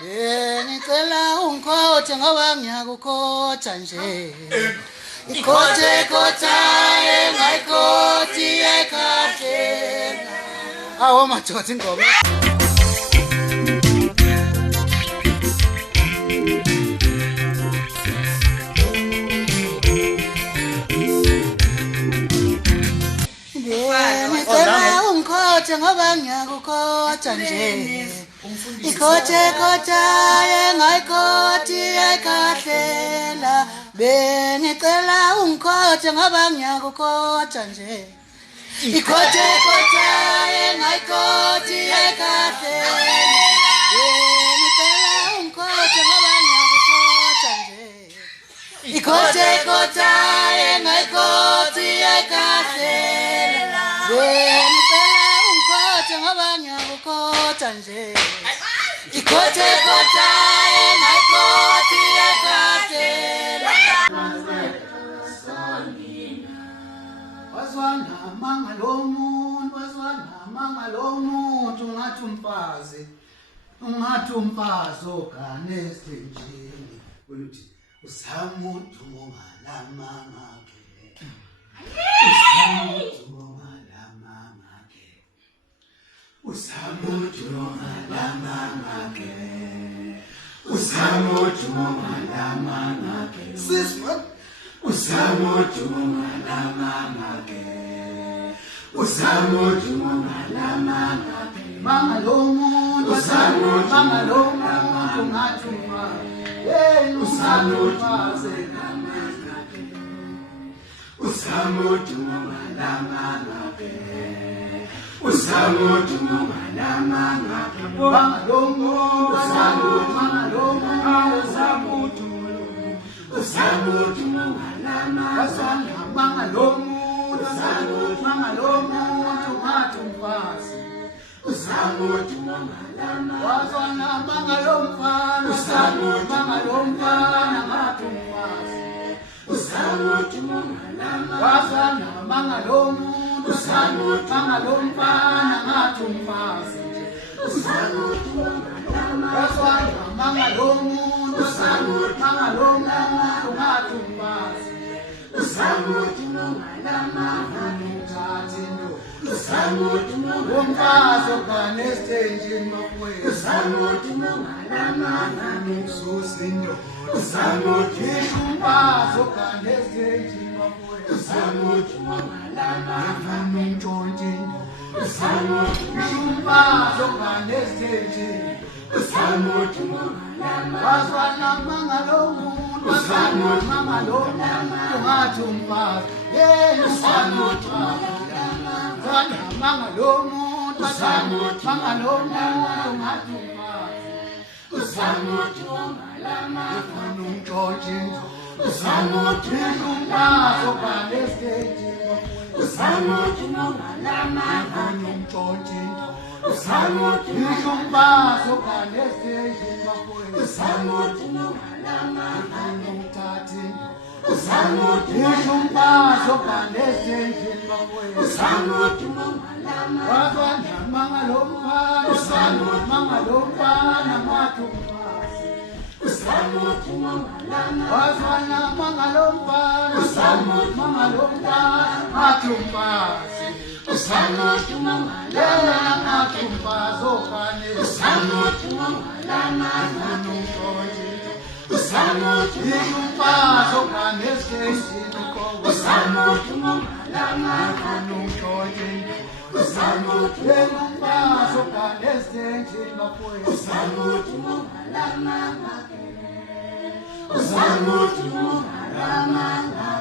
bengicela ungikhoje ngoba ngiyakukhoja nje ikhoje khoja engayikhoji ekhahle awu madoda ingoma ngicela ungikhoje ngoba ngiyakukhoja nje ikhoje khoja engayikhoji ekhahlela bengicela ungikhoje ngoba ngiyakukhoja nje ikhoje khoja engayikhoji ekhahlela bengicela ungikhoje ngoba ngiyakukhoja nje ikhoje khoja engayikhoji ekhahlela bengicela ungikhoje ngoba ngiyakukhoja nje ikhoje khoja engayikhoji ekhahlela wazwana mangalo muntu ungathi umfazi ogane esithenjini uluthi usamuntu ngalamangakhe usamuntu ngalamangakhe siswa usamuntu ngalamangakhe mangalo muntu ngathi usamuntu usamuntu ngalamangakhe usamuntu ngalamangakhe usamuntu Usamutu ngalamangakhe